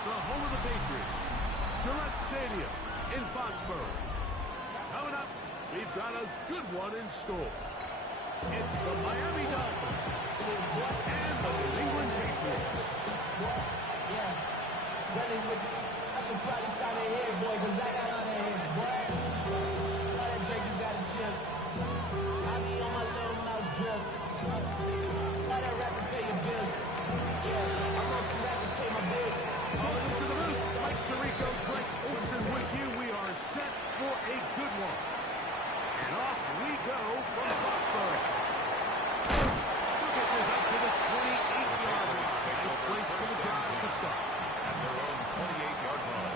It's the home of the Patriots, Gillette Stadium in Foxborough. Coming up, we've got a good one in store. It's the Miami Dolphins and the New England Patriots. Yeah, running with it. I should probably sign a head, boy, because I got all that heads, boy. All that Drake, you got a chip. I be on my little mouse drip. All that rapper pay your bills. Yeah, I'm on some rappers pay my bills. All into the booth, Mike Tirico, Greg Olsen with you. We are set for a good one. And off we go from Foxborough. We'll get this up to the 28-yard line. Nice place for the drive to start. At their own 28-yard line.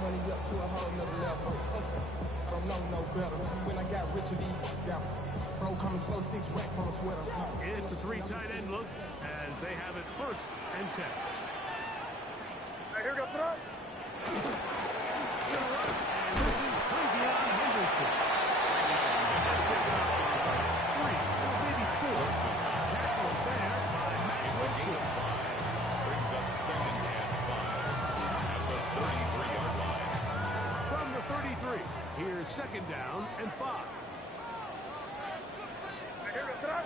Money up to a whole nother level. I don't know no better. When I got rich of these, got bro coming slow, 6 racks on a sweater. It's a 3 tight end look as they have it 1st and 10. Hey, here we go, throw. And this is Travion Henderson. Three, maybe 4. Tackle there by Matt Wilson. Brings up 2nd and 5 at the 33-yard line. From the 33, here's 2nd down and 5. Hey, here we go, throw.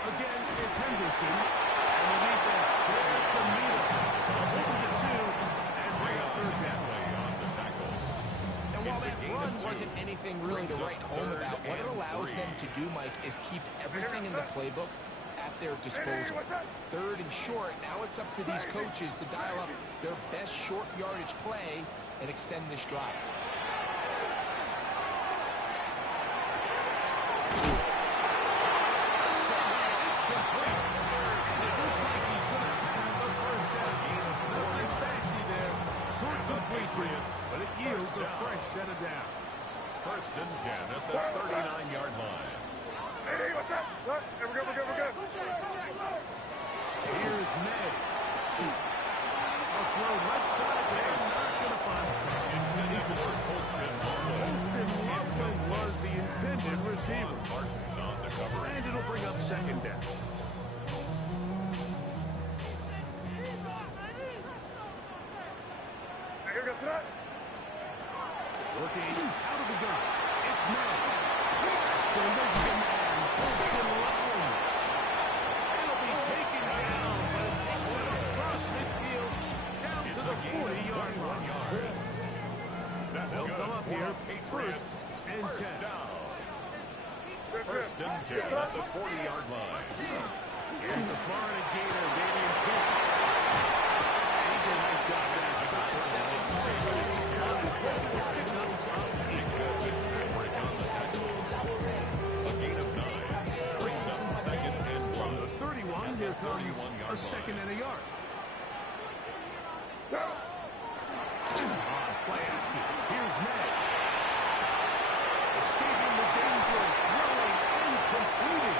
Again, it's Henderson. And the defense gets a meal. Hold to 2 and bring up 3rd down. On the tackle. And while that run wasn't anything really to write home about, what it allows them to do, Mike, is keep everything in the playbook at their disposal. 3rd and short, now it's up to these coaches to dial up their best short yardage play and extend this drive. It's complete. It looks like he's going to have the 1st down. Nothing fancy there. Short completion, but it yields a fresh set of down. 1st and 10 at the 39-yard line. Hey, what's up? What? Hey, we're good, we're good, we're good. Here's May. A throw left side there. Not going to find it. Intended for Holston Loveland. Holston Loveland was the intended receiver. Martin on the cover. And it'll bring up 2nd down. Hey, here we go, throw. Looking out of the gun. It's May. For the Michigan man, Holston Loveland. It'll be taken down, but it takes it across midfield down to the 40-yard line. They'll come up here, 1st and 10. Down. 1st and 10 at the 40-yard line. Here's the Florida Gator, Damian Pierce. He did a nice job there, sidestepping tackles. Break on the tackle. A gain of 9. Brings up 2nd and 1. From the 31, here comes a 2nd and a yard. Play action. Here's May. Escaping the danger, throwing and completing.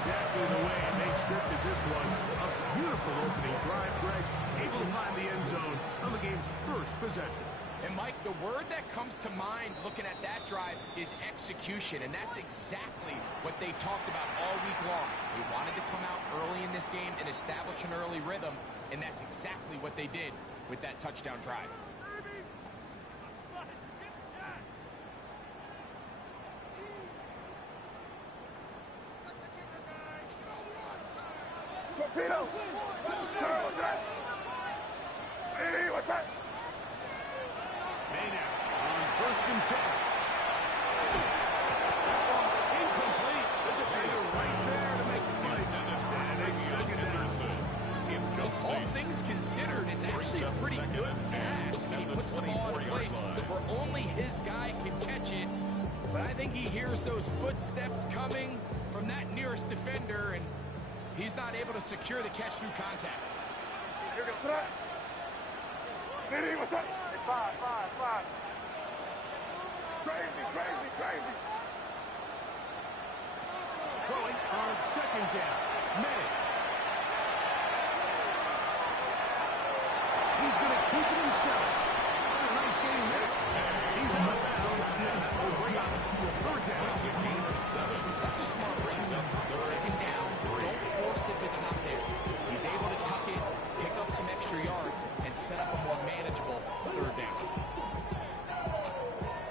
Exactly the way they scripted this one. A beautiful opening drive, Greg. Able to find the end zone on the game's 1st possession. And Mike, the word that comes to mind looking at that drive is execution, and that's exactly what they talked about all week long. They wanted to come out early in this game and establish an early rhythm, and that's exactly what they did with that touchdown drive. Torpedo! What's that? Hey, what's that? May now on 1st and 10. Incomplete. The defender right there to make the play. And it's 2nd down. All things considered, it's actually a pretty good pass. I mean, he puts the ball in a place where only his guy can catch it. But I think he hears those footsteps coming from that nearest defender, and he's not able to secure the catch through contact. Here we go, throw. Hey, what's up? Hey, 5. Crazy, crazy, crazy. Throwing on second down. May. He's going to keep it himself. What a nice game there. He's out of bounds, and that will bring up third down. That's a gain of 7. That's a smart break. Second down. Don't force it if it's not there. He's able to tuck it, pick up some extra yards, and set up a more manageable third down.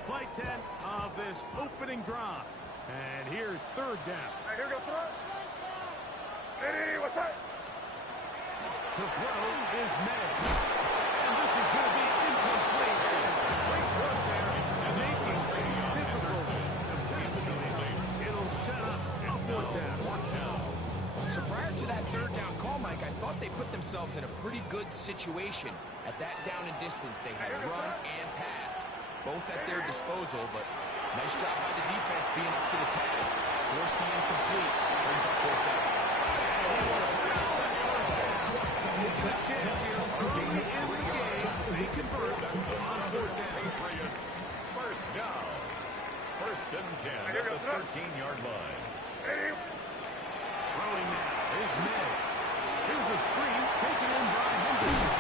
Play 10 of this opening drive. And here's third down. Hey, here goes throw. Hey, what's that? To throw is May. And this is going to be incomplete. Great throw there, making it difficult to pass it. It'll set up a fourth down. So prior to that third down call, Mike, I thought they put themselves in a pretty good situation. At that down and distance, they had run and pass, both at their disposal, but nice job by the defense being up to the task. Forced the incomplete, brings up fourth down. Taking a chance here early in the game. They convert on fourth down. Patriots, first down. First and 10 at the 13-yard line. Hey, Throwing now is May. Here's a screen taken in by Henderson.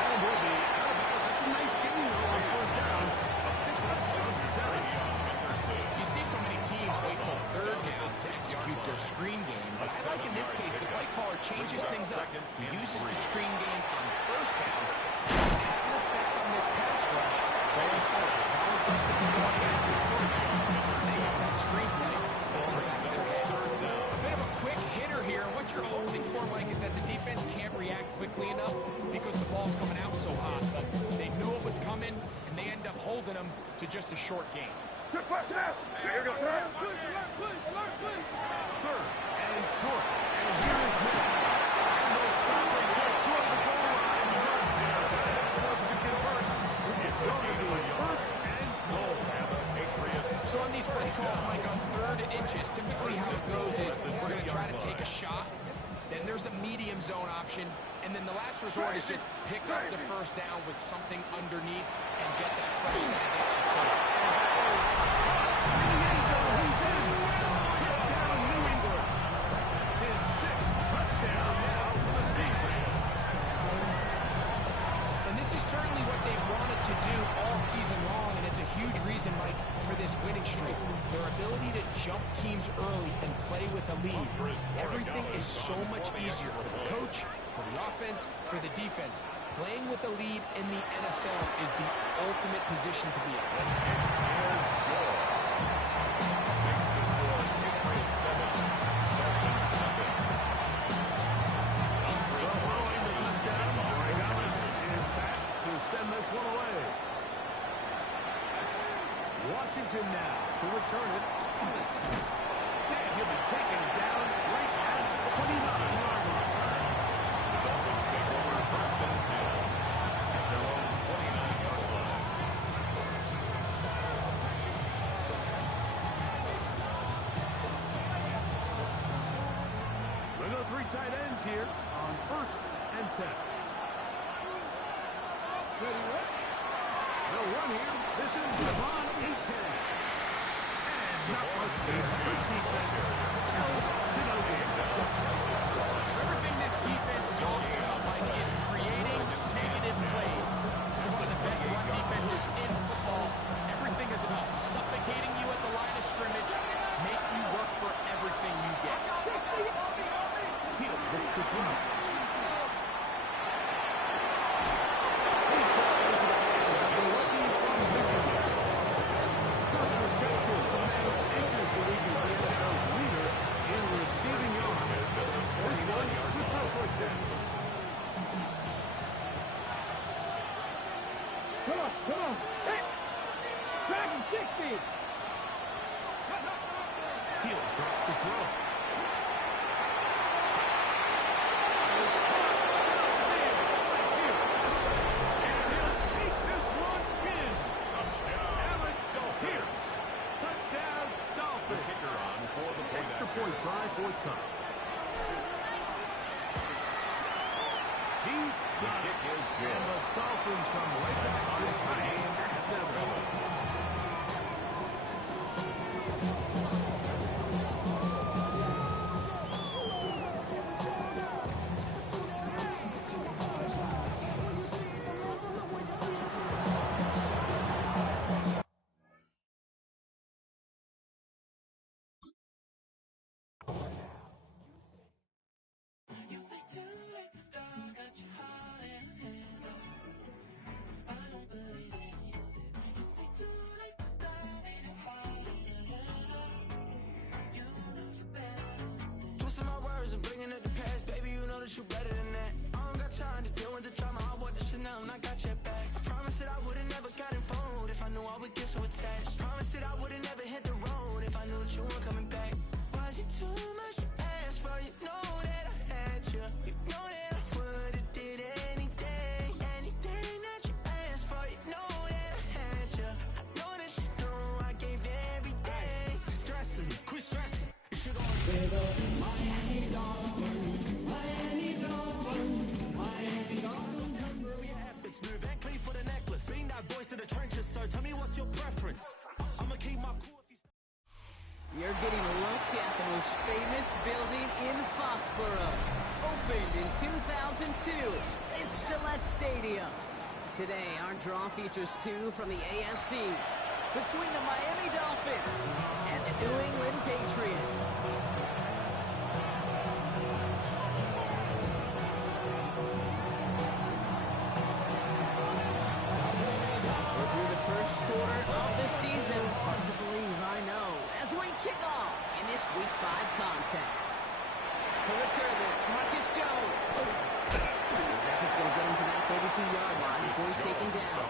And will be out of bounds. That's a nice gain though on first down. A pickup of 7. You see so many teams wait till third down to execute their screen game, but I like in this case, the play caller changes things up. He uses the screen game on first down to have an effect on this pass rush going forward. Probably something going back to the third down. They have that screen play still in the back of their head. A bit of a quick hitter here, and what you're hoping for, Mike, is that the defense can't react quickly enough because the ball's coming out so hot. But they knew it was coming, and they end up holding them to just a short game. good flash pass. Hey, here goes throw. Third and short. And here is May. And they'll stop it just short of the goal line. Enough to convert. It's going to be first and goal. So on these play calls, Mike, on third and inches, typically how it goes is we're going to try to take a shot. Then there's a medium zone option. And then the last resort is just pick up the first down with something underneath and get that fresh set of down. So In the end zone, he's in. Touchdown, New England. His 6th touchdown now for the season. And this is certainly what they've wanted to do all season long, and it's a huge reason, Mike, for this winning streak. Their ability to jump teams early and play with a lead. Everything is so much easier for the coach, for the offense, for the defense. Playing with a lead in the NFL is the ultimate position to be in. Makes the score Patriots 7, Dolphins nothing. Throwing the touchdown. Morales is back to send this one away. Washington now to return it. And he'll be taken down right at 29-yard line. The Dolphins take over first and 10 at their own 29-yard line. They go 3 tight ends here on first and 10. Ready, Rick? They'll run here. This is Devon Achane. And not much there. Good defense. To no gain. Everything this defense talks about, Mike, is creating negative plays. It's one of the best run defenses in football. Everything is about suffocating you at the line of scrimmage, make you work for everything you get. He'll look to throw. First reception from Adam enters the league as the NFL's leader in receiving yards. This one good for a first down. Come on. Hey! Grab him, 6 feet. He'll drop to throw. And he'll take this one in. Touchdown. Alec Pierce. Touchdown, Dolphins. Kicker on for the point Extra after. point try, forthcoming. He's got it. Kick is good. And the Dolphins come right back to tie game 7. Twisting my words and bringing up the past, baby, you know that you better than that. I don't got time to deal with the drama, I want the Chanel and I got your back. I promise that I would've never got involved if I knew I would get so attached. Promise that I would've never hit the road if I knew that you weren't coming back. Was it too much to ask for? You know that I had you. You know that I would've did anything, anything that you asked for. You know that I had you. I know that you know I gave everything. Stressing, quit stressing. You should all new Van Cleef for the necklace. Seen that voice in the trenches, sir. Tell me what's your preference. I'ma keep my cool if you... You're getting a look at the most famous building in Foxborough. Opened in 2002. It's Gillette Stadium. Today, our draw features two from the AFC. Between the Miami Dolphins and the New England Patriots. Quarter of the season. Hard to believe, I know. As we kick off in this Week 5 contest. To return this, Marcus Jones. Zephyr's going to get him to that 32-yard line before he's taken down.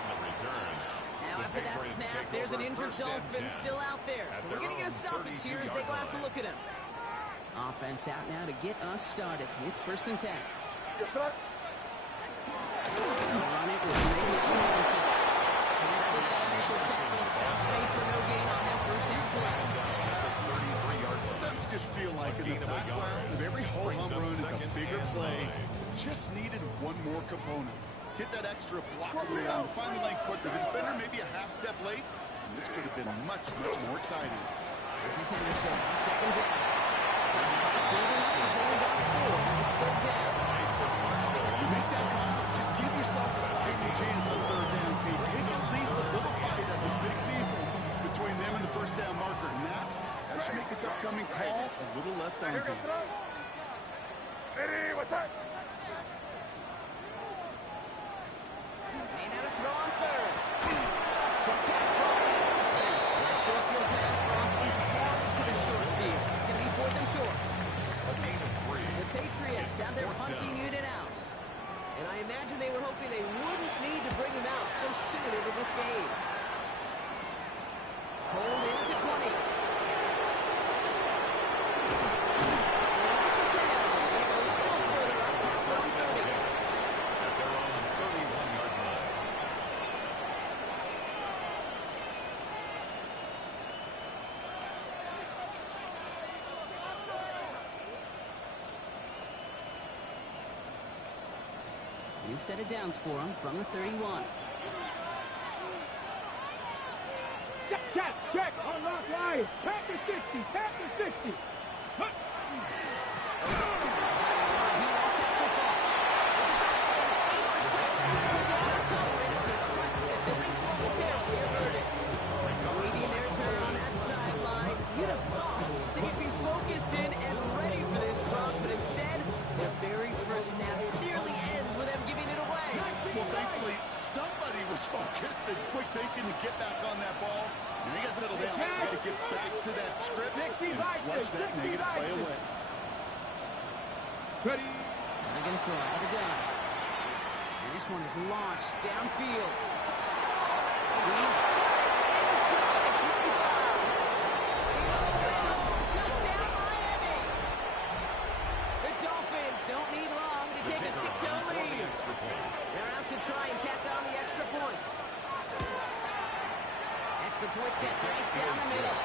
Now after that snap, there's an injured Dolphin still out there. So we're going to get a stoppage here as they go out to look at him. Offense out now to get us started. It's 1st and 10. On it with Mayfield Anderson. Cancel that initial tackle. Stops made for no gain on that first down play. Sometimes just feel like in the background of every whole home run is a bigger play. Just needed one more component. Hit that extra block around, find the lane quicker. The defender maybe a half step late, and this could have been much, much more exciting. This is Henderson on 2nd down. He's building up to hold on 4. It's 3rd down. You make that call, just give yourself a fighting chance on 3rd down, Pete. Take at least a little bite of the big people between them and the 1st down marker, and that should make this upcoming call a little less daunting. Ready, what's that? May not have thrown on 3rd. Short pass ball. That short field pass ball is held to the short field. It's going to be 4th and short. The Patriots have their punting unit out. And I imagine they were hoping they wouldn't need to bring him out so soon into this game. Hold in at the 20. You've set it downs for him from the 31. Check, on rock line. Tap the 60, tap the 60. Huh. He lost that football. Momentarily averted. Waiting their turn on that sideline. You'd have thought they'd be focused in and ready for this run, but instead, their very first snap nearly ends with them giving it away. Well, thankfully, somebody was focused and quick thinking to get back on that ball. And they got to settle down. They got to get back to that script and flush that negative play away. Ready. Again, throw out of the gun. And this one is launched downfield. He's got it inside 25. Touchdown, Miami. The Dolphins don't need long to take a 6-0 lead. They're out to try and tack on the extra point. Extra point set right down the middle.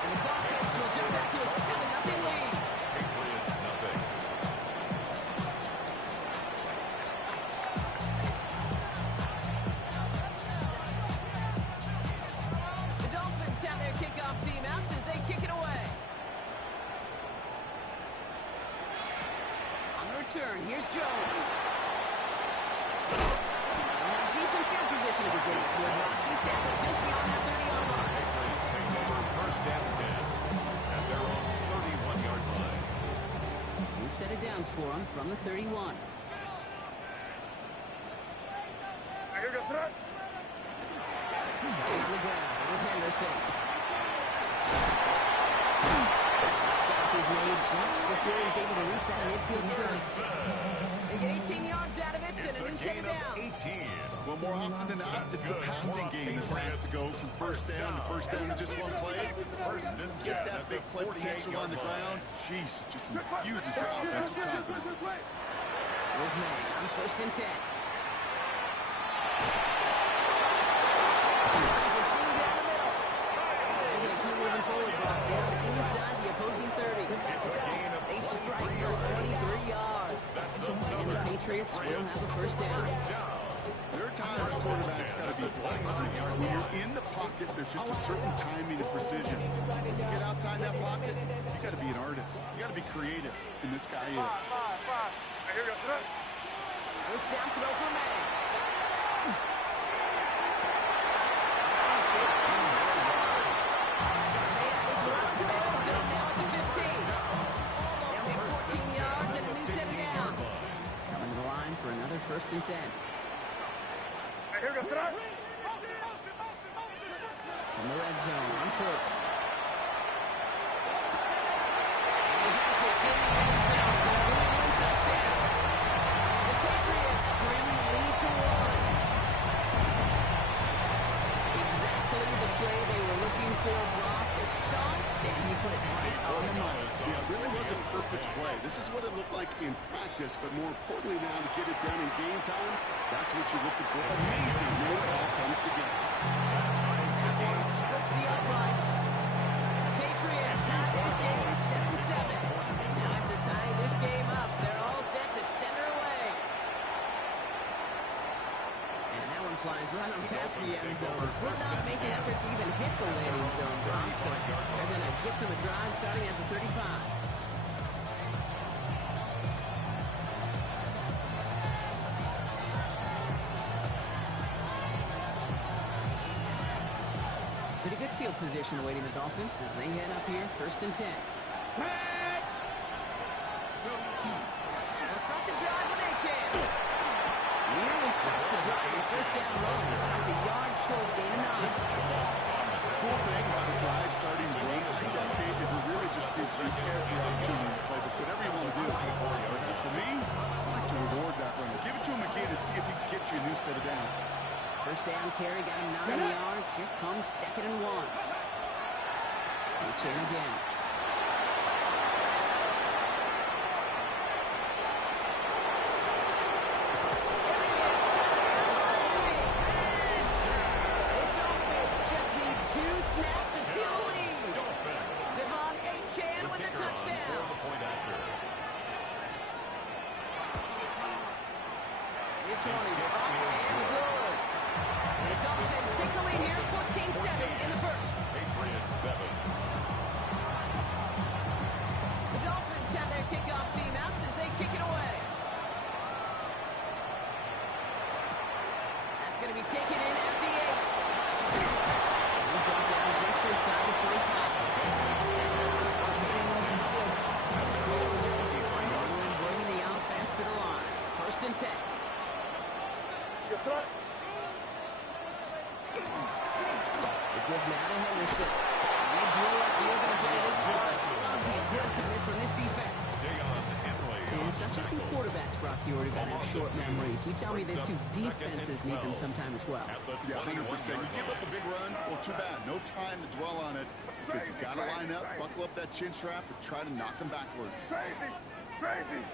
And the Dolphins will jump back to a 7-0 lead. Patriots nothing. The Dolphins have their kickoff team out as return. Here's Jones. Decent field position to begin this one. He's tackled just beyond that 30-yard line. Patriots take over first down 10 at their own 31-yard line. New set of downs for him from the 31. Here goes that. On the ground with Henderson. Stop is made just before he's able to reach that midfield strike. They get 18 yards out of it and a new set of downs. Well, more often than not, it's the passing game that has to go from first down to just one play. Get that big play potential on the ground. Jeez, it just infuses your offensive confidence. Here's May on first and 10. It's a seam down the middle. They're going to keep moving forward, brought down inside the opposing 30. They strike for 23 yards. And the Patriots will have a first down. There are times quarterbacks got to be blacksmiths. When you're in the pocket, there's just a certain timing and precision. You get outside that pocket, you got to be an artist. You got to be creative, and this guy is. Here goes that. First down throw for May. First and 10. Here goes that. From the red zone on first. And he has it in the end zone. One touchdown. The Patriots trim the lead to 1. Exactly the play they were looking for, Brock. They saw it, and he put it right on the money. Yeah, it really was a perfect play. This is what it looked like in practice, but more importantly now to get it done in game time, that's what you're looking for. Amazing when it all comes together. That splits the uprights. And the Patriots tie this game 7-7. Now after tying this game up, they're all set to center away. And that one flies right on past the end zone. Did not make an effort to even hit the landing zone, Brock. So they're going to gift him a drive starting at the 35. Pretty good field position awaiting the Dolphins as they head up here, first and 10. They'll start the drive with A-Chan. Nearly starts the drive with first down run. Like a yard short, gain of 9. Cool thing about a drive starting to run like that, Kate, is it really just gives you every opportunity to play whatever you want to do. But as for me, I like to reward that runner. Give it to him again and see if he can get you a new set of downs. First down carry, got him 9 yards. Here comes second and 1. A-Chan again. Snaps to steal the lead. Devon A-Chan with the touchdown. This one is up and good. The Dolphins take the lead here, 14-7 in the first. Patriots 7. The Dolphins have their kickoff team out as they kick it away. That's going to be taken in at the 8. He's brought down just inside the 25. Nolan bringing the offense to the line. First and 10. The give now to Henderson. They blew up the open play this drive. Love the aggressiveness from this defense. And it's not just some quarterbacks, Brock, you already got to have short memories. You tell me these two defenses need them sometime as well. Yeah, 100%. You give up a big run, well, too bad. No time to dwell on it because you got to line up, buckle up that chin strap, and try to knock them backwards. Crazy! Crazy!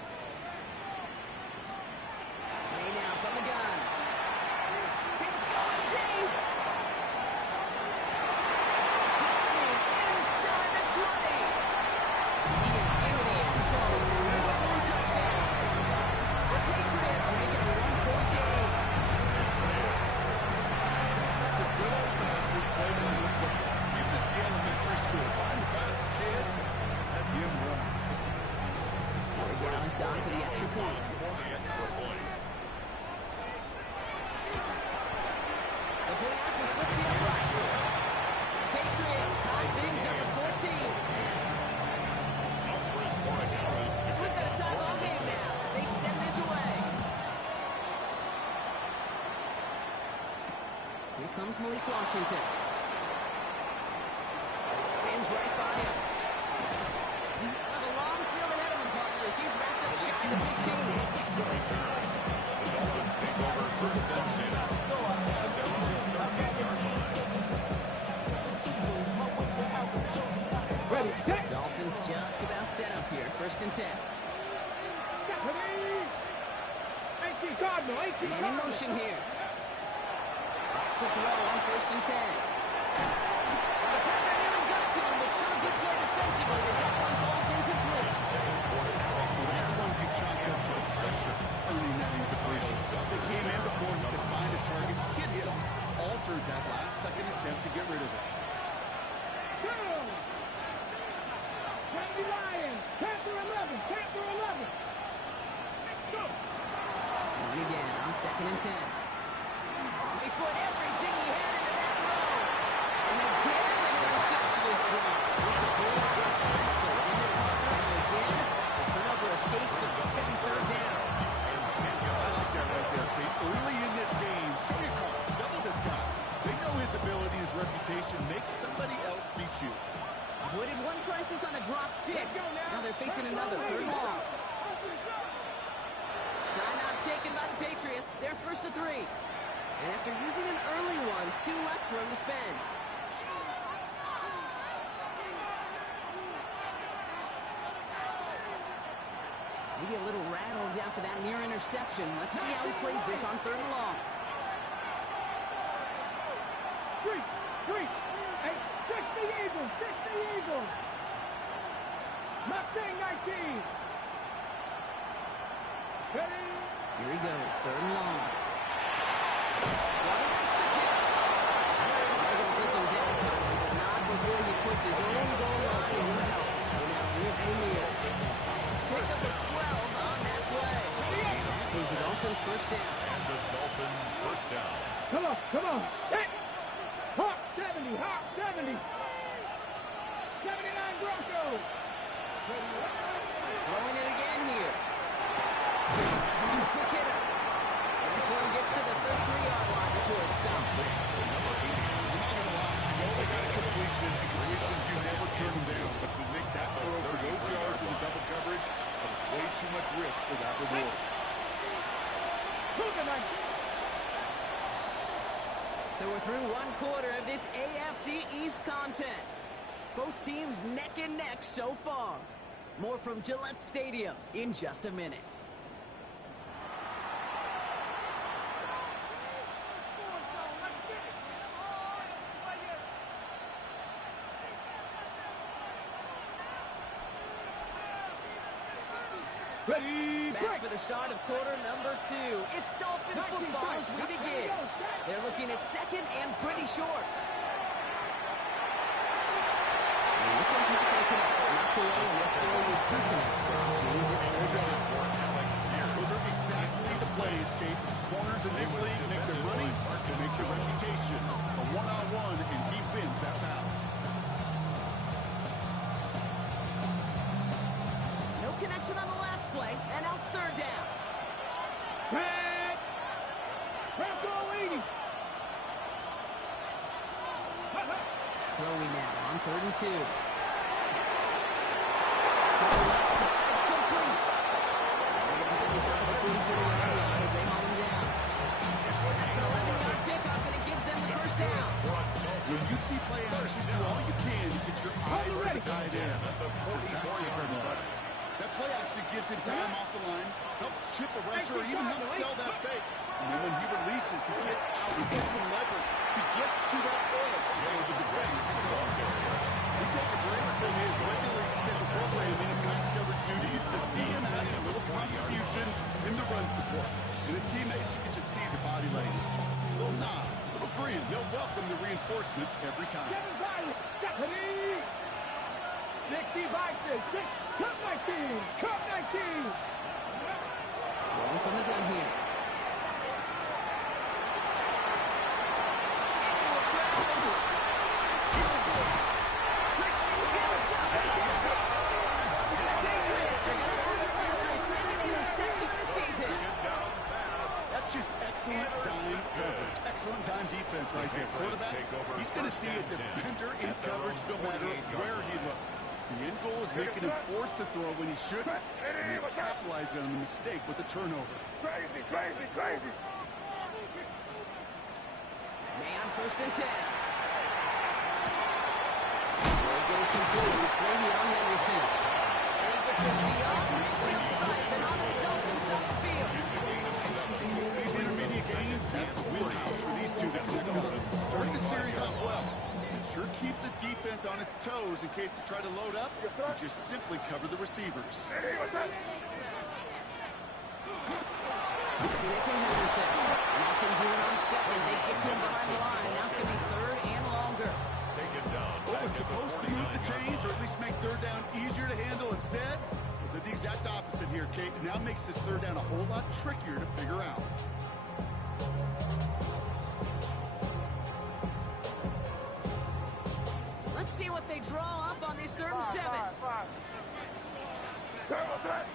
Way now from the gun. He's going deep. Inside the 20. He is into the end zone. One touchdown. The Patriots making a one-point game. That's a good old-fashioned play to move football. Even at the elementary school, find the fastest kid, have him run. They got jumps on for the extra point. For the extra point. The point after splits the upright. Patriots tie things up at 14. We've got a tie ball game now as they send this away. Here comes Malik Washington. Spins right by him. He'll have a long field ahead of him, partners. He's wrapped up shy of the 15. The Dolphins take over first and 10. At their own 13-yard line. Dolphins just about set up here. First and 10. Man in motion here. That's a throw on first and 10. The pressure nearly got to him, but still a good play defensively as that one falls incomplete. That's one you chalk up to pressure, earning that incompletion. They came in before he could find a target, get hit, altered that last second attempt to get rid of it. And again on second and 10. He put everything he had into that throw. And again, an interception is thrown. It's a throw out of the but didn't it partner? And again, the turnover escapes, so it's going to be third down. I like that right there, Kate. Early in this game, show your cards, double this guy. They know his ability, his reputation makes somebody else beat you. Avoided one crisis on a dropped pick. Now they're facing another third long. Timeout taken by the Patriots. They're first to 3. And after using an early one, 2 left for him to spend. Maybe a little rattled after that near interception. Let's see how he plays this on third and long. Hey, 60 Eagles. Mustang 19. Ready? Here he goes, third and long. Well, he makes the catch. They're going to take him down, but not before he puts his own goal line well. And now rearview mirror. Picks up a 12 on that play. Here's the Dolphins first down. And the Dolphins first down. Come on. Hey! Hawk 70. 79 Broncos. Throwing it again here. It's a quick hitter. And this one gets to the 33-yard line before it's stopped. I'm not going to lie. I know they got a completion. He wishes you never turn him down. But to make that throw for those yards in the double coverage, that was way too much risk for that reward. So we're through one quarter of this AFC East contest. Both teams neck and neck so far. More from Gillette Stadium in just a minute. Back for the start of quarter number 2. It's Dolphin football as we begin. They're looking at second and pretty short. And this one's not going to connect. Knocked away and they're failure to connect. Means it's third down. Those are exactly the plays, Kate. The corners in this league make their money and make their reputation. A one-on-one, and he wins that battle. No connection on the last play, and now it's third down. Bronco 80. Throwing now on third and 2. To the left side, complete. They're going to pick this up at the 44-yard line as they haul him down. That's an 11-yard pickup, and it gives them the first down. When you see play action, do all you can to get your eyes to the tight end. That's your bread and butter. That play actually gives him time off the line, helps chip a rusher, or even helps sell that fake. And then when he releases, he gets out, he gets some leverage. He gets to that edge before the defender can go. We take a break from his regularly scheduled programming and pass coverage duties to see him adding a little contribution in the run support. And his teammates, you can just see the body language. A little nod, a little grin. They'll welcome the reinforcements every time. 60 Vikings. Cup 19. Excellent dime coverage. Excellent dime defense right there. Quarterback, he's going to see a defender in coverage no matter where he looks. The end goal is making him force a throw when he shouldn't, and you're capitalizing on the mistake with the turnover. Crazy, crazy, crazy. May on 1st and 10. They'll get it complete. It's Ravion Henderson. And he gets this beyond Richmond's 5 and on the Dolphins on the field. These intermediate gains, that's the wheelhouse for these two to connect on. Starting the series off well. It sure keeps the defense on its toes in case they try to load up and just simply cover the receivers. See it to Henderson. Nothing doing on 2nd. They get to him behind the line. Now it's going to be 3rd and longer. Taken down. What was supposed to move the chains, or at least make 3rd down easier to handle instead? Well, did the exact opposite here, Kate. It now makes this 3rd down a whole lot trickier to figure out. Let's see what they draw up on this 3rd and 7. What's that?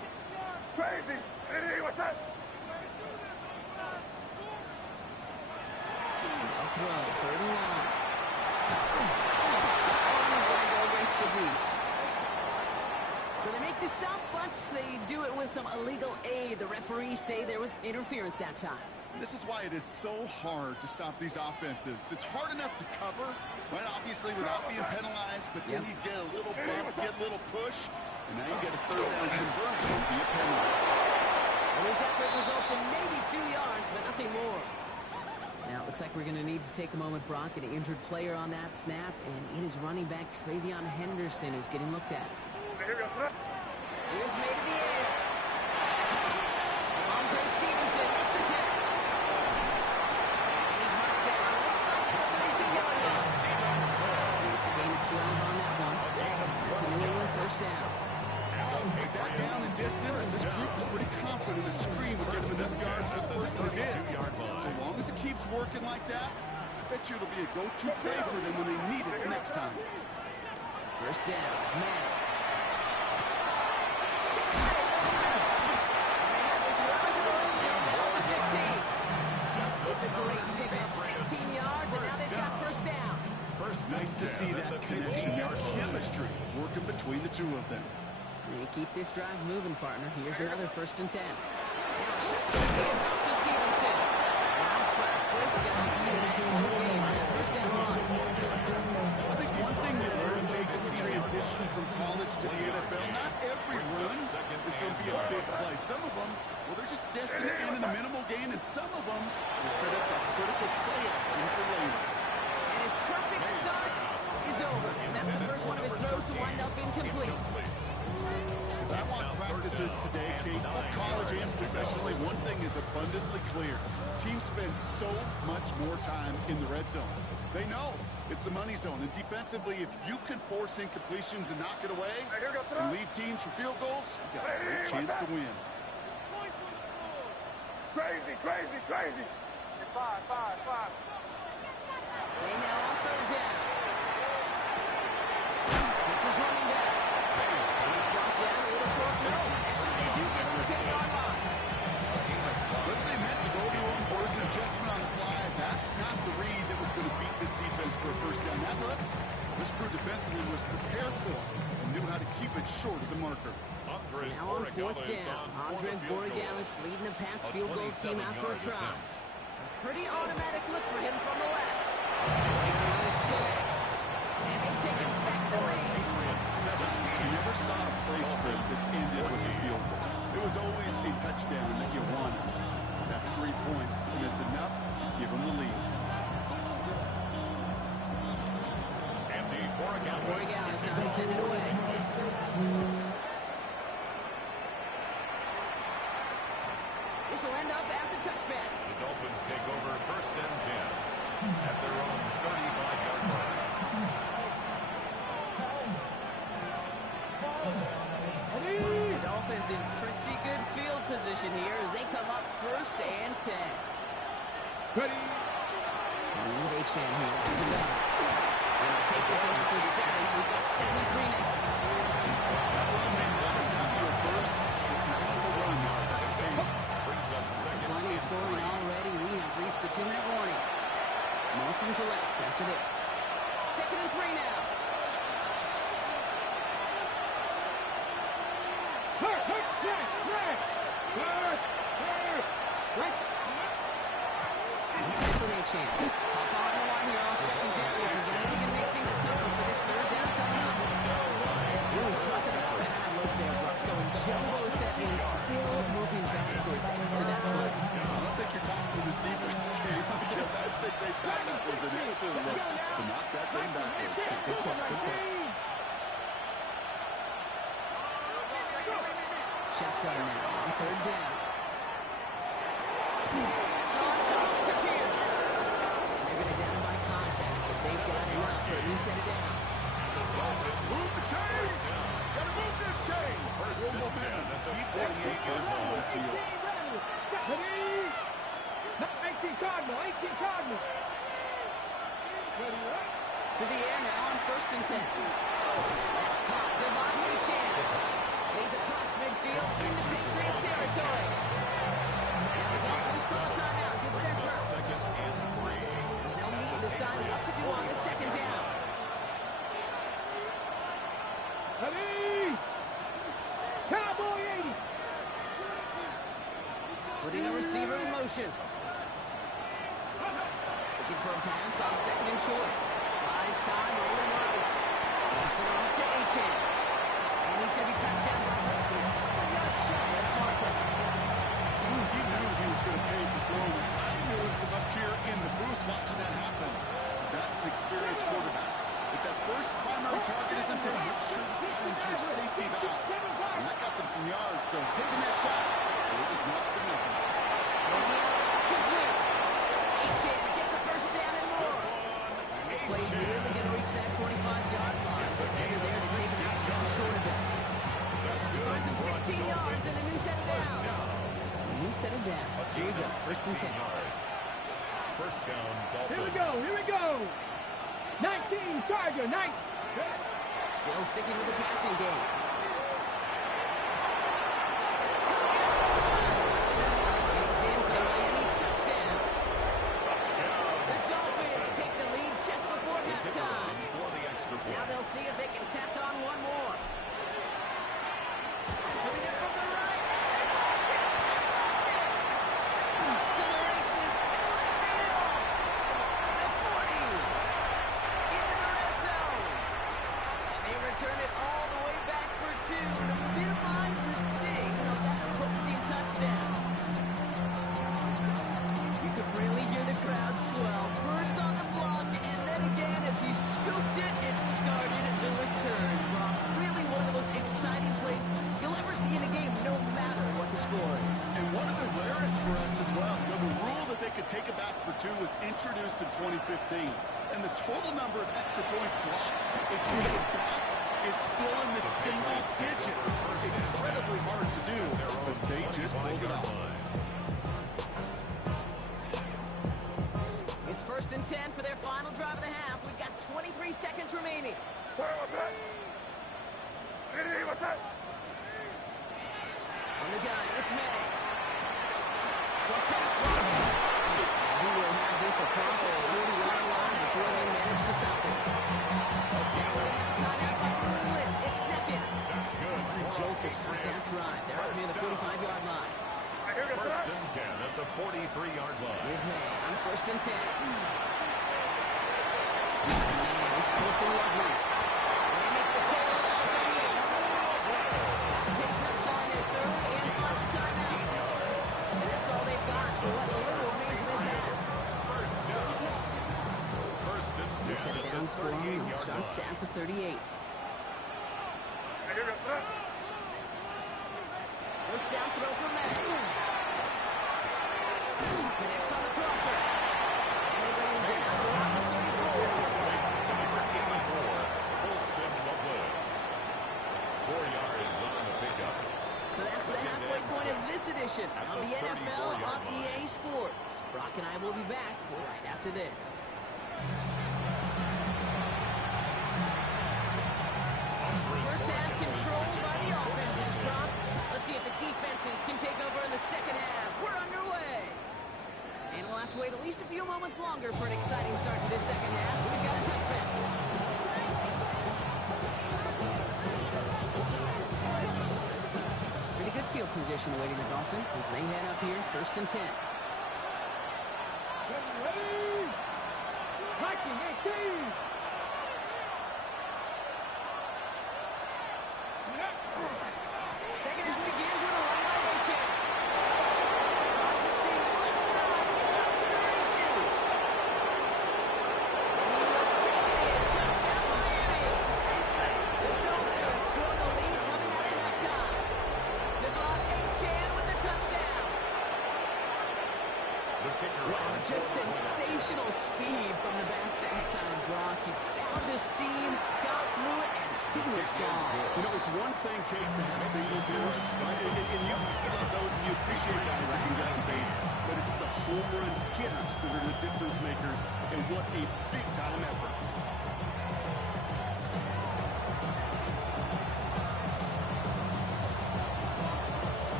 Crazy. What's that? Throw, 3rd and long. Going to go against the D. So they make the stop, but they do it with some illegal aid. The referees say there was interference that time. This is why it is so hard to stop these offenses. It's hard enough to cover, right, obviously, without being penalized, but then you get a little bump, get a little push, and now you get a 3rd down conversion via penalty. Well, this effort results in maybe 2 yards, but nothing more. Now, it looks like we're going to need to take a moment, Brock, an injured player on that snap, and it is running back Travion Henderson who's getting looked at. Here's made in the air. Andre Stevenson makes the catch. And he's marked down. Looks like at the 32-yard line. It's a gain of 12 on that one. That's a New England 1st down. With that down and distance, this group was pretty confident the screen would get them enough yards for the first and 10. So long as it keeps working like that, I bet you it'll be a go-to play for them when they need it the next time. 1st down, man. It's a great pickup, 16 yards, and now they've got 1st down. Nice to see that connection, that chemistry working between the two of them. They keep this drive moving, partner. Here's another 1st and 10. Now to Stevenson. First down, even at no game on his 1st down run. I think one thing you learn taking the transition from college to the NFL, not every run is going to be a big play. Some of them, well, they're just destined to end in a minimal gain, and some of them will set up that critical play action for later. And his perfect start is over. That's the first one of his throws to wind up incomplete. As I watch practices today, Kate, both college and professionally, one thing is abundantly clear. Teams spend so much more time in the red zone. They know it's the money zone. And defensively, if you can force incompletions and knock it away and leave teams for field goals, you got a great chance to win. Crazy, crazy, crazy. 5. They now on 3rd down. It's his running back. He's brought down a little short. No, that's what they do, get him the 10-yard line. Whether they meant to go to him or an adjustment on the fly, that's not the read that was going to beat this defense for a 1st down. That look, this crew defensively was prepared for and knew how to keep it short of the marker. Now on 4th down, Andres Borregalis leading the Pats field goal team out for a try. A pretty automatic look for him from the left. Borregalis connects. And they take him back the lane. You never saw a play script that ended with a field goal. It was always a touchdown that you wanted. That's 3 points, and it's enough to give them the lead. And the Borregalis now he's headed away. This will end up as a touchback. The Dolphins take over 1st and 10 at their own 35-yard line. The Dolphins in pretty good field position here as they come up 1st and 10. Ready. Lead H-Man here. Gonna take this on for 7. We've got 73 now. That run may not have your first. Nice run, 17. Brings up 2nd. Plenty of scoring already. We have chance. Pop on the line here on second down, which is only going to make things tougher for this third down coming up. Really talk about a bad look there, Brock. Going jumbo set and still moving backwards after that play. I don't think you're talking to this defense, Gabe, because I think they thought that was an excellent look to knock that thing backwards. Good point, good point. Shotgun now on third down. It's on top to Pierce. They're going to down by contact as they've got enough for a new set of downs. Move the chains! Gotta move that chain! First and 10 at the 48 yards line. It's yours. 18 Cardinal, 18 Cardinal. To the air now on first and 10. That's caught. Devontae Chan. He's across midfield into Patriot territory. As the Dolphins call a timeout, it's their first. Second and 3. As they'll meet and decide what to do on the second down. Ready? Cowboy 80. Putting a receiver in motion. Looking for a pass on second and short. Buys time, rolling right. Pass it off to Achan. And he's going to be touched down by Brooksman. A yard shy of that marker. He knew he was going to pay for throwing it. I knew it from up here in the booth watching that happen. That's an experienced quarterback. If that first primary target isn't there, make sure you find your safety valve. And that got them some yards, so taking that shot, it was not for nothing. Complete. Achan gets a first down and more. And this play is nearly going to reach that 25-yard line. So they're there to take him out just short of it. He finds him 16 yards and a new set of downs. So a new set of downs. Here we go. First and 10. First down, Dolphins. Here we go, here we go. 19 Charger, 19. Still sticking with the passing game. He's in for the Miami touchdown. The Dolphins take the lead just before halftime. For the extra point. Now they'll see if they can tack on one more. Coming in from the right. They blocked it. They blocked it. Up to the races. Middle of the field. The 40. Into the red zone. And they return it all the way back for two to minimize the sting of that opposing touchdown. You could really hear the crowd swell. First on the block, and then again as he scooped it, it started the return. Rob, really one of the most exciting plays you'll ever see in a game, no matter what the score is. And one of the rarest for us as well. You know, the rule that they could take it back for two was introduced in 2015. And the total number of extra points blocked if taken back is still in the single digits. Incredibly hard to do, but they just pulled it off. It's first and 10 for their final drive of the half. We've got 23 seconds remaining. What's that? Ready, what's that? On the gun, it's May. So pass block. He will have this across that 40-yard line before they manage to stop it. Now we're going to have a timeout by Berlin. It's second. That's good. What a jolt to start that drive. They're up near the 45-yard line. First and 10 at the 43-yard line. Here's May on first and 10. Man, it's Poston Loveland. They make the tail at the 38. The Patriots calling their third and final timeout. And that's all they've got for what little remains of this half. First down. First and 10 New set of at the downs for them. 38-yard Starts line. at the 38. First down throw for May. Connects on the crosser. And they bring him down around the 34. Number 84, Poston Loveland. 4 yards on the pickup. So that's the halfway point of this edition of the NFL on EA Sports. Brock and I will be back right after this. First half controlled by the offenses, Brock. Let's see if the defenses can take over in the second half. We're underway. And we'll have to wait at least a few moments longer for an exciting start to this second half. We've got a touchback. Pretty good field position awaiting the Dolphins as they head up here, first and 10. Ready? Attacking 18. Second half begins with a run by H.A. Off to see left side, get up to the races. And he will take it in. Touchdown, Miami. The Dolphins grow the lead coming out of halftime. Devon Achane with the touchdown. Wow, just sensational speed from the back that time, Brock. He found a seam, got through it, and he was gone. You know, it's one thing, Kate, to have singles hitters, right? And you love those, and you appreciate guys that can get on base. But it's the home run hitters that are the difference makers, and what a big-time effort.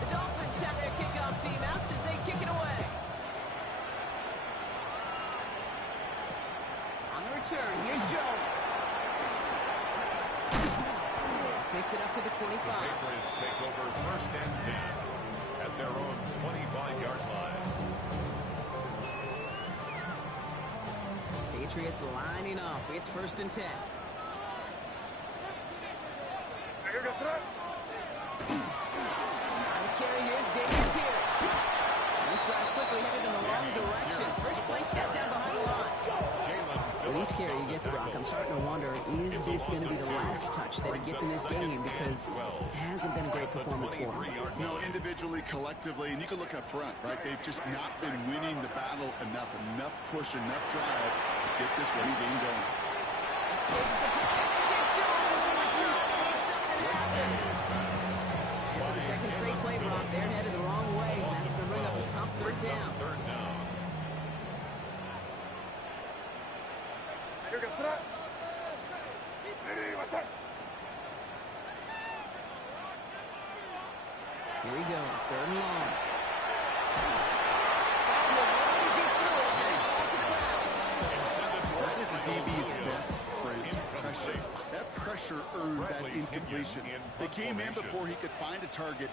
The Dolphins have their kickoff team out as they kick it away. On the return, here's Jones. This makes it up to the 25. Patriots take over first and 10 at their own 25-yard line. Patriots lining up. It's first and 10. On the carry, here's David Pierce. And this drive's quickly headed in the wrong direction. First play set down behind the line. With each carry he gets, Brock, I'm starting to wonder, is this going to be the last touch that he gets in this game? Because it hasn't been a great performance for him. No, individually, collectively, and you can look up front, right? They've just not been winning the battle enough push, enough drive to get this run game going. Escapes the pocket to get Jones on the drive to make something happen. For the second straight play, Brock, they're headed the wrong way. That's going to bring up a tough third down. Here he goes, third and long. Back to a run as he threw it, and it's off to the ground. That is a DB's best friend, pressure. That pressure earned that incompletion. They came in before he could find a target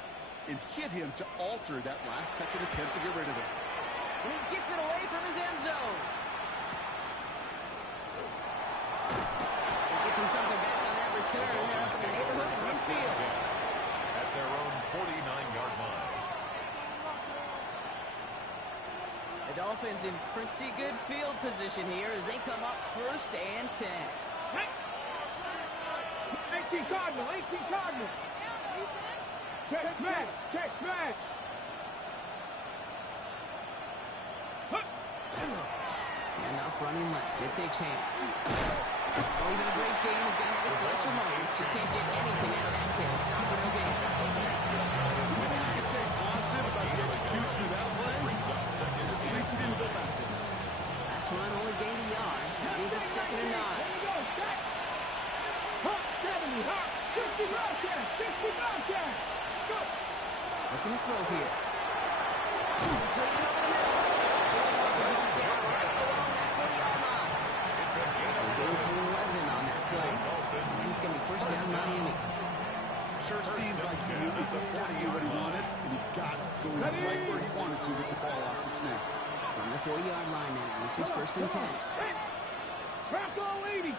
and hit him to alter that last-second attempt to get rid of it. And he gets it away from his end zone. He gets him something back on that return. They're up in the neighborhood of midfield. At their own 49-yard line. The Dolphins in pretty good field position here as they come up first and 10. 18 Cardinal, 18 Cardinal. Check smash, check smash. And off running left. It's Achane. Oh, even a great game is going to have its lesser moments. You can't get anything out of that kick. Stop for no gain. I could say positive about the execution of that play. At least he didn't go backwards. Last run only gained a yard. That means it's second and 9. Hop, 70, hop, 60 broadcast, 60 broadcast. Go. Looking to throw here. Completed over the middle. This is knocked down right along that 40-yard line. They gave 11 on that play. And it's going to be first down Miami. Sure seems like he knew exactly what he wanted, and he got it going right where he wanted to with the ball off the snap. From the 40-yard line now. This is first and 10. Rocco 80.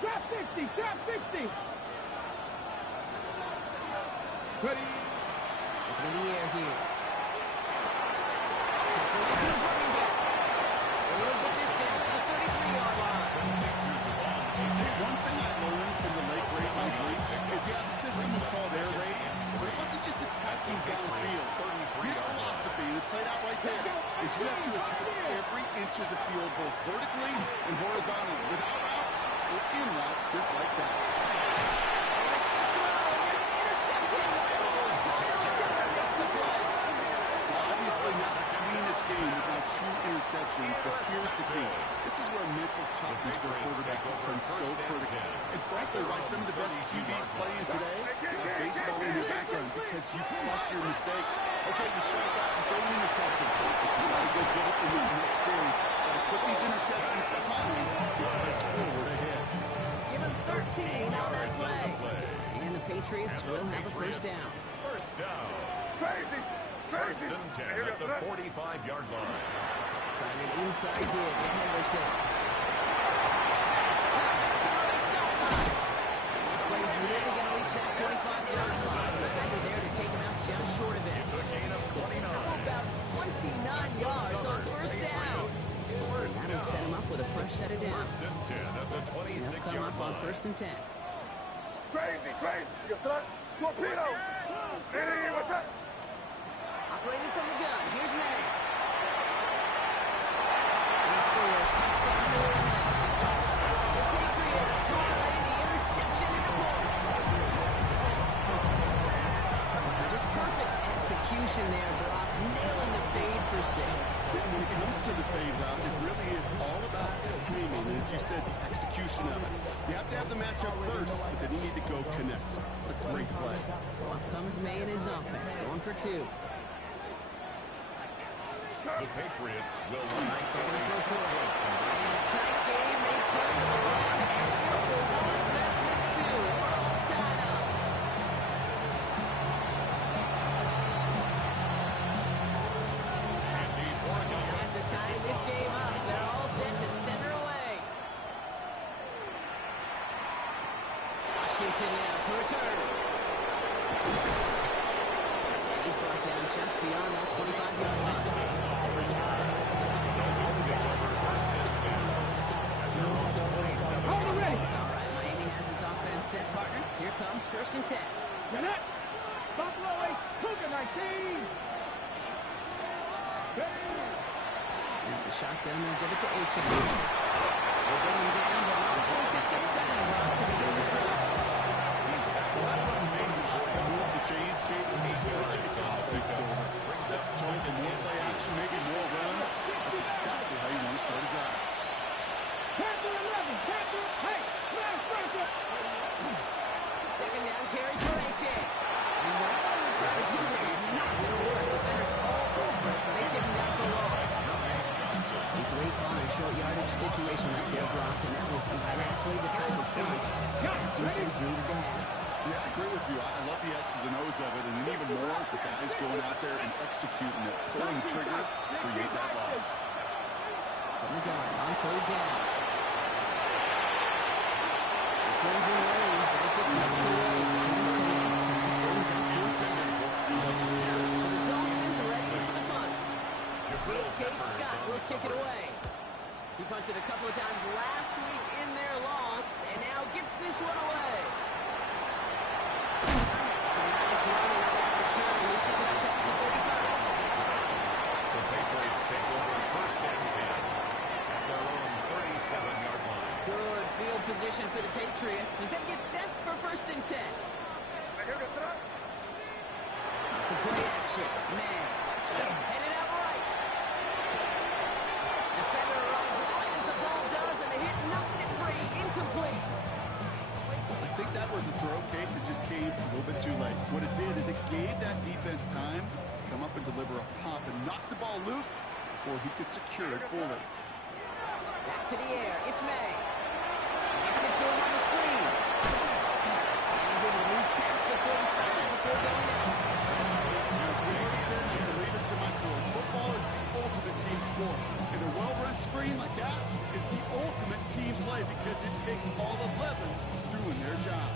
Trap 60, trap 60. Ready. Looking in the air here. Completed to his running back. And he'll get this down to the 33-yard line. One thing I learned from the late great Mike Leach is, yeah, the system was called air raid, but it wasn't just attacking downfield. His philosophy, and it played out right there, is you have to attack every inch of the field, both vertically and horizontally, without routes or in routes, just like that. Risky throw, and they're going to intercept him. Kyle Tiller makes the play. Obviously not the cleanest game without 2 interceptions, but here's the key. This is where mental toughness for a quarterback becomes so critical. And frankly, why some of the best QBs playing today have baseball in their background, because you flush your mistakes. Okay, you strike out and throw an interception, but you got to go get it in the next series. Got to put these interceptions behind and press forward ahead. Give him 13 on that play. And the Patriots will have a first down. First down. Crazy. First and 10 at the 45-yard line. Trying an inside hit to Henderson. It's caught back to the right sideline. This play is nearly going to reach that 25-yard line. The defender there to take him out just short of it. It's a gain of 29. About 29 yards on first down. That'll set him up with a fresh set of downs. First and 10 at the They'll come 26-yard up on line. first and 10. Crazy, crazy. Your son, torpedo. Hey, what's up? Operating from the gun. Here's May. And he scores. Touchdown, New England. The Patriots violating the interception in the points. Just perfect execution there, Brock. Nailing the fade for 6. When it comes to the fade route, it really is all about timing, and as you said, the execution of it. You have to have the matchup first, but then you need to go connect. A great play. So up comes May and his offense, going for 2. The Patriots will lead. Right, they're going to throw forward. In a tight game, they turn to the run, and Apple wants that with 2. We're all tied up. And the Oregon After tying this game up, they're all set to center away. Washington now to return. And he's brought down just beyond that 25-yard line. Hold it ready. All right, Miami has its offense set, partner. Here comes first and 10. Connect. Buffalo 8, Cougar 19. And the shotgun will give it to H. They'll bring him down, but not before he picks up 7 to begin this drive. Move the chains, Kate. He's such a good offense builder. Sets the tone for more play action, maybe more runs. That's exactly how you want to start a drive. Panther 11, Panther, hey, last record. Second down carry for H. And whatever they were trying to do there is not going to work. Defenders all over it, so they take him down for a loss. A great call in a short yardage situation right there, Brock, and that was exactly the type of front that defense needed to have. Yeah, I agree with you. I love the X's and O's of it, and then even more, the guys going out there and executing it, pulling the trigger to create that loss. From the gun on third down. This one's in range, but it gets knocked away. Brings up 4-10. So the Dolphins are ready for the punt. Case Scott will kick it away. He punted a couple of times last week in their loss, and now gets this one away. It's a nice running on that return. He gets it up past the 35. The Patriots take over first and 10 at their own 37-yard line. Good field position for the Patriots as they get set for first and 10. Off the play action, May. Headed out right. Defender arrives right as the ball does, and the hit knocks it free. Incomplete. I think that was a throw, Kate, that just came a little bit too late. What it did is it gave that defense time to come up and deliver a pop and knock the ball loose before he could secure it fully. Back to the air. It's May. Gets it to him on the screen. And he's able to move past the 45 before going out. I believe it to my core. Football is the ultimate team sport. And a well-run screen like that is the ultimate team play because it takes all 11 doing their job.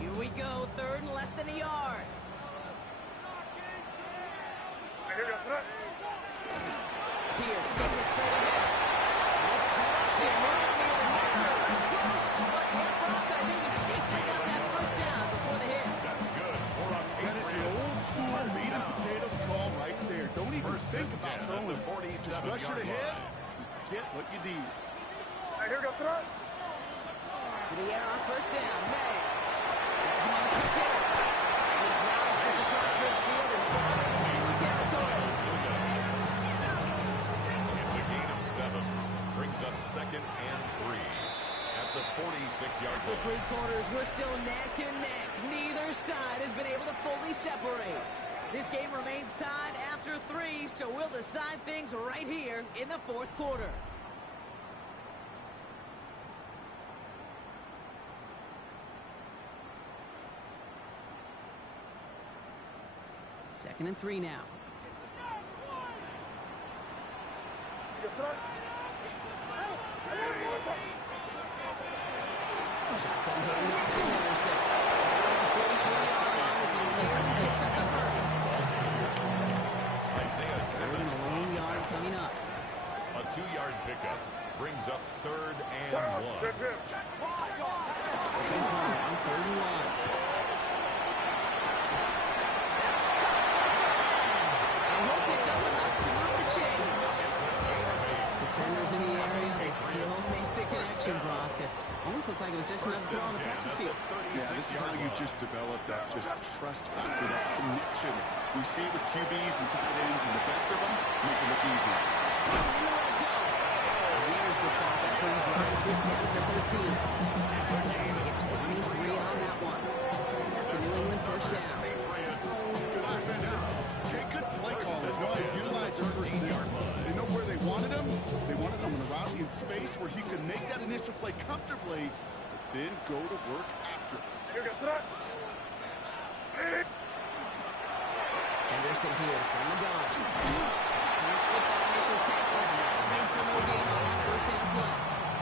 Here we go. Third and less than a yard. Pierce gets it straight ahead. They cross it right near the marker. It's close, but Brock, I think he safely got that first down before the hit. That's good for a That is the Patriots. old school meat and potatoes call right there. Don't even First think and about 10 at throwing. the Just rush it 47-yard ahead. line. Get what you need. To the air on first down. May. Has him on the quick hitter. And he drives this across midfield and down into enemy territory. It's a gain of 7. Brings up second and 3 at the 46-yard For line. three quarters, we're still neck and neck. Neither side has been able to fully separate. This game remains tied after 3, so we'll decide things right here in the fourth quarter. Second and 3 now. Shotgun hitting up to Henderson. 44-yard line as he picks up the first. Isaiah Third and a Simmons. long yard coming up. A 2-yard pickup brings up 3rd and 1. Open corner on 3rd and 1. And he'll pick up enough to move the chain. Defenders in the area, they still make the connection, Brock. It almost looked like it was just another throw on the practice field. Yeah, this is how you just develop that just trust factor, that connection. We see it with QBs and tight ends, and the best of them make it look easy. In the red zone. And there's the stop after he drives this down to 13. Get 23 on that one. That's a New England first down. Good offenses. Okay, good play callers. Know how to utilize their personnel. They know where they wanted him. They wanted him in a route in space where he could make that initial play comfortably, but then go to work after. Henderson here from the gun. Can't slip that initial tackle. Snaps made for no gain on that first down play.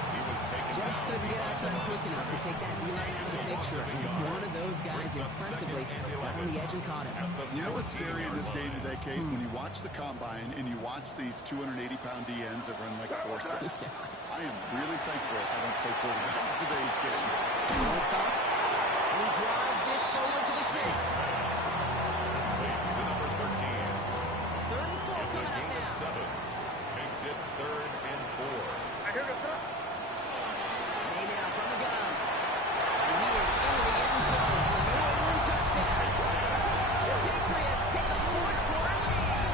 He was taken Just couldn't get outside quick enough to take that D-line out of the picture. And one of those guys impressively got on the edge and caught him. You know what's scary in this game today, Kate? When you watch the combine and you watch these 280-pound DNs that run like 4.6. I am really thankful I don't play quarterback in today's game. Ball's caught. And he drives this forward to the 6. to number 13. 3rd and 4 It's a coming up gain of now. 7. Makes it 3rd and 4. May now from the gun. And he is into the end zone. New England touchdown. The Patriots take a 4-quarter lead.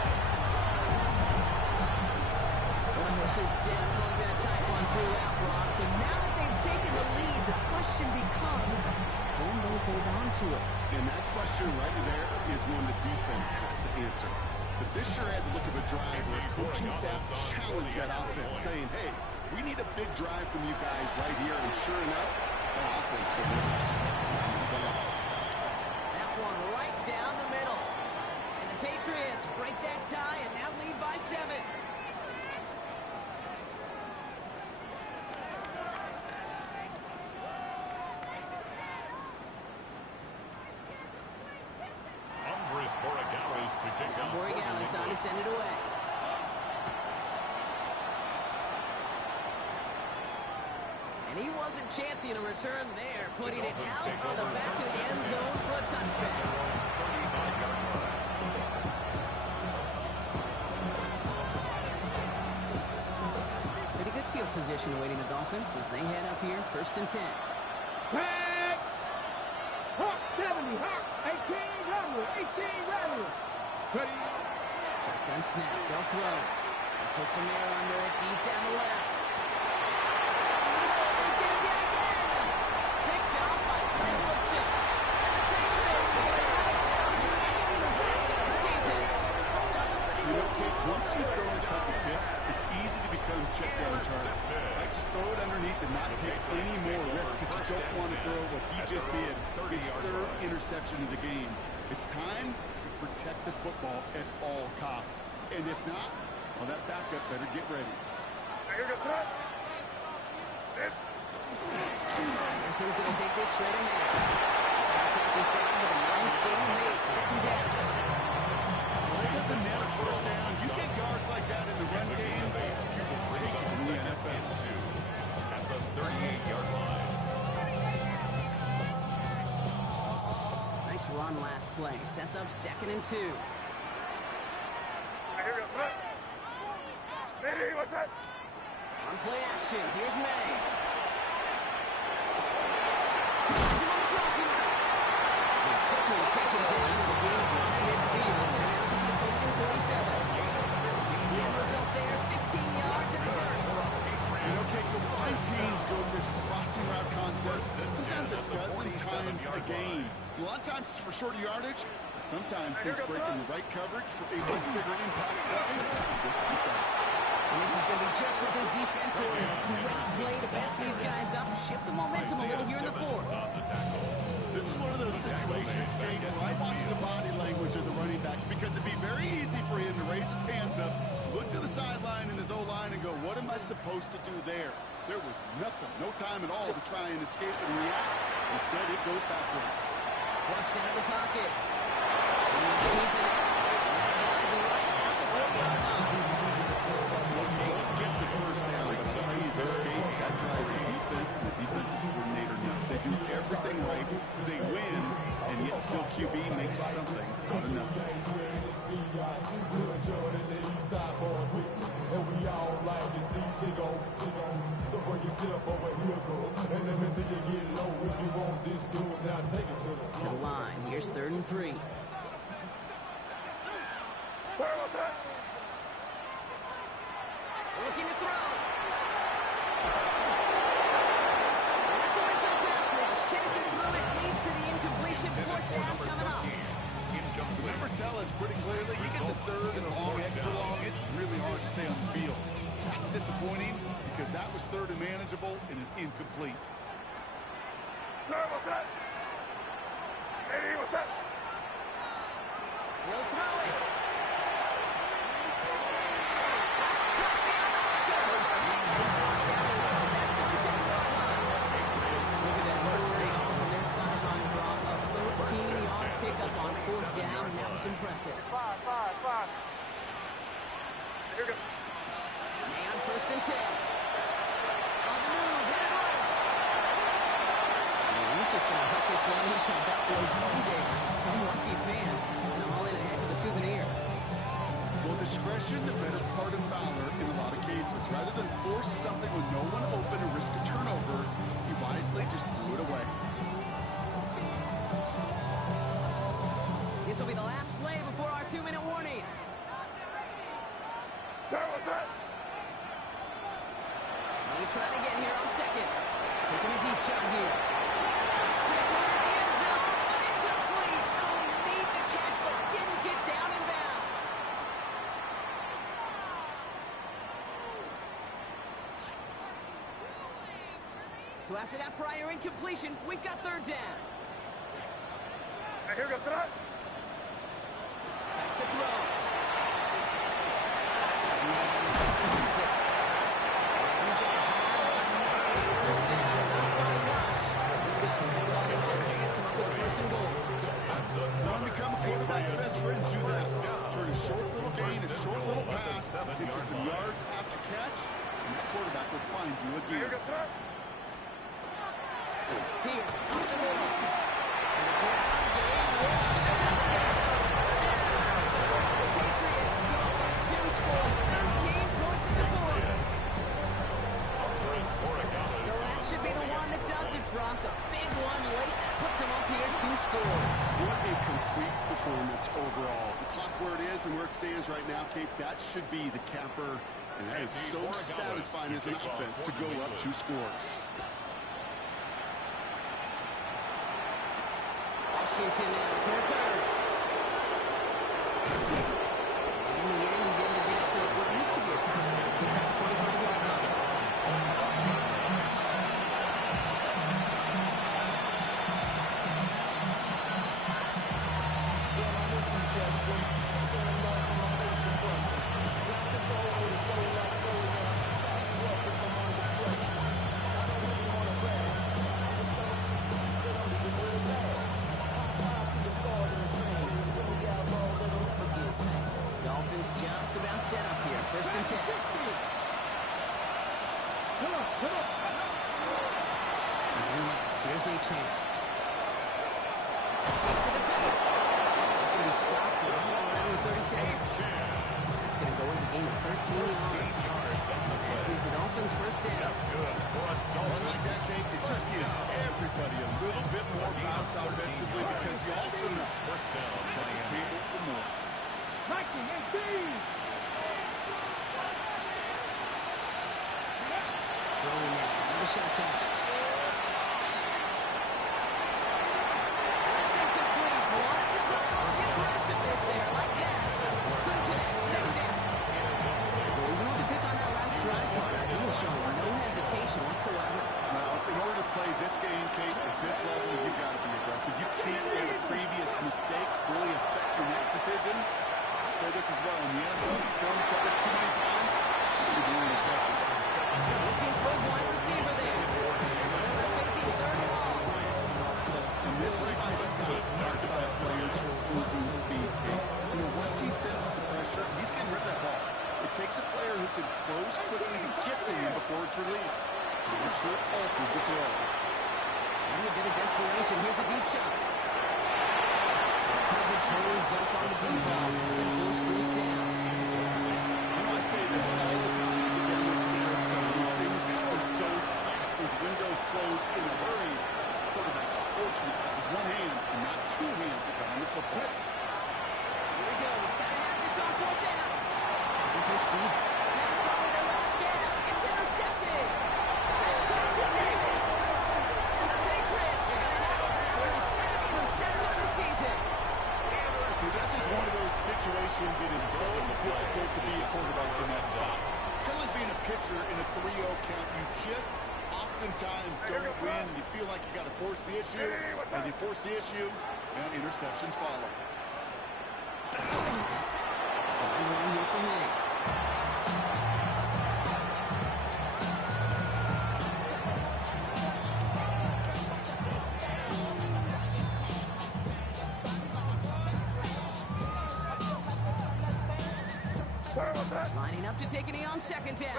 Well, this has definitely been a tight one throughout, Brock. So now that they've taken the lead, the question becomes, can they hold on to it? And that question right there is one the defense has to answer. But this sure had the look of a drive where coaching staff challenged that offense, saying, hey, we need a big drive from you guys right here. And sure enough, that offense delivers. That one right down the middle. And the Patriots break that tie and now lead by 7. To kick off. Borregales on to send it away. And he wasn't chancing a return there, putting it out on the back of the end zone for a touchback. Pretty good field position awaiting the Dolphins as they head up here, 1st and 10. Pack! Hawk 70, Hawk 18, Rattler, 18, Rattler. Ready? Shotgun snap, they'll throw. He puts a mirror under it, deep down the left. They did it yet again! Picked off by Pendleton. And the Patriots will have it down to 2nd interception of the season. You know, Kate, once you've thrown a couple picks, it's easy to become check down target. Right? Just throw it underneath and not take any more risk because you don't want to throw what he just did, his 3rd interception of the game. It's time to protect the football at all costs. And if not, well, that backup better get ready. Anderson's going to take this straight ahead. Starts out this drive with a nice gain made, 2nd down. Well, it doesn't matter first down. You get yards like that in the run game, you will take it in the NFL. At the 38-yard line. Nice run last play. Sets up 2nd and 2. On play action, here's May. Finds him on the crossing route. He's quickly taken down in the game across midfield. They're now to the opposing 47. The end result there, 15 yards and a first. You know, Kate, you'll find teams go to this crossing route concept sometimes a dozen times a game. A lot of times it's for shorter yardage, but sometimes since breaking the right coverage for a much bigger impact play, just keep that. And this is going to be just what this defense ordered. Great play to back these guys up, shift the momentum a little here in the fourth. This is one of those situations, Kate, where I watch the body language of the running back because it'd be very easy for him to raise his hands up, look to the sideline in his O-line and go, what am I supposed to do there? There was nothing, no time at all to try and escape and react. Instead, it goes backwards. Flushed out of the pocket. And he's keeping it. Don't get the first down, but I'll tell you this game, that drives the defense and the defensive coordinator nuts. They do everything right, they win, and yet still QB makes something out of nothing. To the line. Here's 3rd and 3. Looking to throw. And that's away for the pass rush. Chases through it, leads to the incompletion. 4th down coming up. The numbers tell us pretty clearly, you get to 3rd and long, extra long, it's really hard to stay on the field. That's disappointing because that was 3rd and manageable and an incomplete. We'll throw it. That's caught Look at that rush straight off from their sideline, Brock. A 13-yard pickup on 4th down. That was impressive. Man, 1st and 10. On the move, hit it right. And he's just going to hook this one into a back row C there. Some lucky fan. And all in ahead with a souvenir. Well, discretion, the better part of valor in a lot of cases. Rather than force something with no one open and risk a turnover, he wisely just threw it away. This will be the last play before our 2-minute warning. He tried again here on 2nd. Taking a deep shot here. To the corner of the end zone, but incomplete. Only made the catch, but didn't get down in bounds. So after that prior incompletion, we've got 3rd down. Here goes that. Back to throw. And has it. He's going to have 1st down. Not one rush. He's on his end. Sets him up with a 1st and goal. Run become a quarterback's best friend. Do that. Turn a short little gain, a short little pass, get you some yards after catch, and that quarterback will find you again. Pierce up the middle. And the ground game works for the touchdown. The Patriots go up 2 scores, 13 points in the 4th. So that should be the one that does it, Brock. A big one late that puts him up here 2 scores. What a complete performance overall. The clock where it is and where it stands right now, Kate, that should be the capper. And that is so satisfying as an offense to go up 2 scores. Washington now to return. And in the end, he's able to get it to what used to be a touchdown. Gets out the 25-yard line. Just about set up here. 1st and 10. Here's A-Chain. Escapes the defender. It's going to be stopped right around the 30-second. It's going to go as a gain of 13 yards. That is the Dolphins' 1st down. One like that, Kate, it just gives everybody a little bit more bounce offensively because you also know set the table for more. 19-18. Throwing now. Another shotgun. That's really affect your next decision? I'll say this as well. In the NFL, film coverage too many times, you're doing interceptions. Looking for his wide receiver there. They're facing third and long. And this is why Scott talked about players losing speed, Kate. You know, once he senses the pressure, he's getting rid of that ball. It takes a player who can close quickly to get to him before it's released. Make sure it alters the throw. Maybe a bit of desperation. Here's a deep shot. Coverage holds up on the deep ball. It's going to force Cruz down. You know, I say this all the time. You get much better, so things happen so fast. Those windows close in a hurry. Quarterback's fortunate. With one hand and not two hands that got on the football. Here he goes. Got to have this on fourth down. Push deep. And that's probably their last gasp. It's intercepted. That's going to Davis. And the Patriots are going to have their second interception of the season. That's just one of those situations. It is so difficult to be a quarterback in that spot. It's kind of like being a pitcher in a 3-0 count. You just oftentimes don't win. And you feel like you got to force the issue, and you force the issue, and interceptions follow. One here for me. Lining up to take a knee on second down.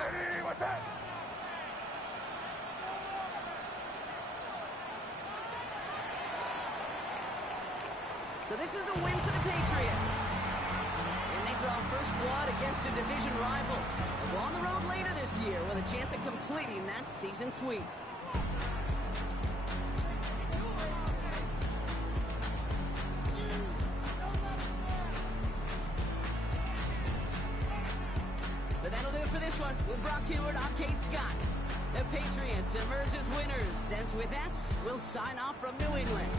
So this is a win for the Patriots. And they draw first blood against a division rival. They'll go on the road later this year with a chance at completing that season sweep. So that'll do it for this one. With Brock Heward, I'm Kate Scott. The Patriots emerge as winners. As with that, we'll sign off from New England.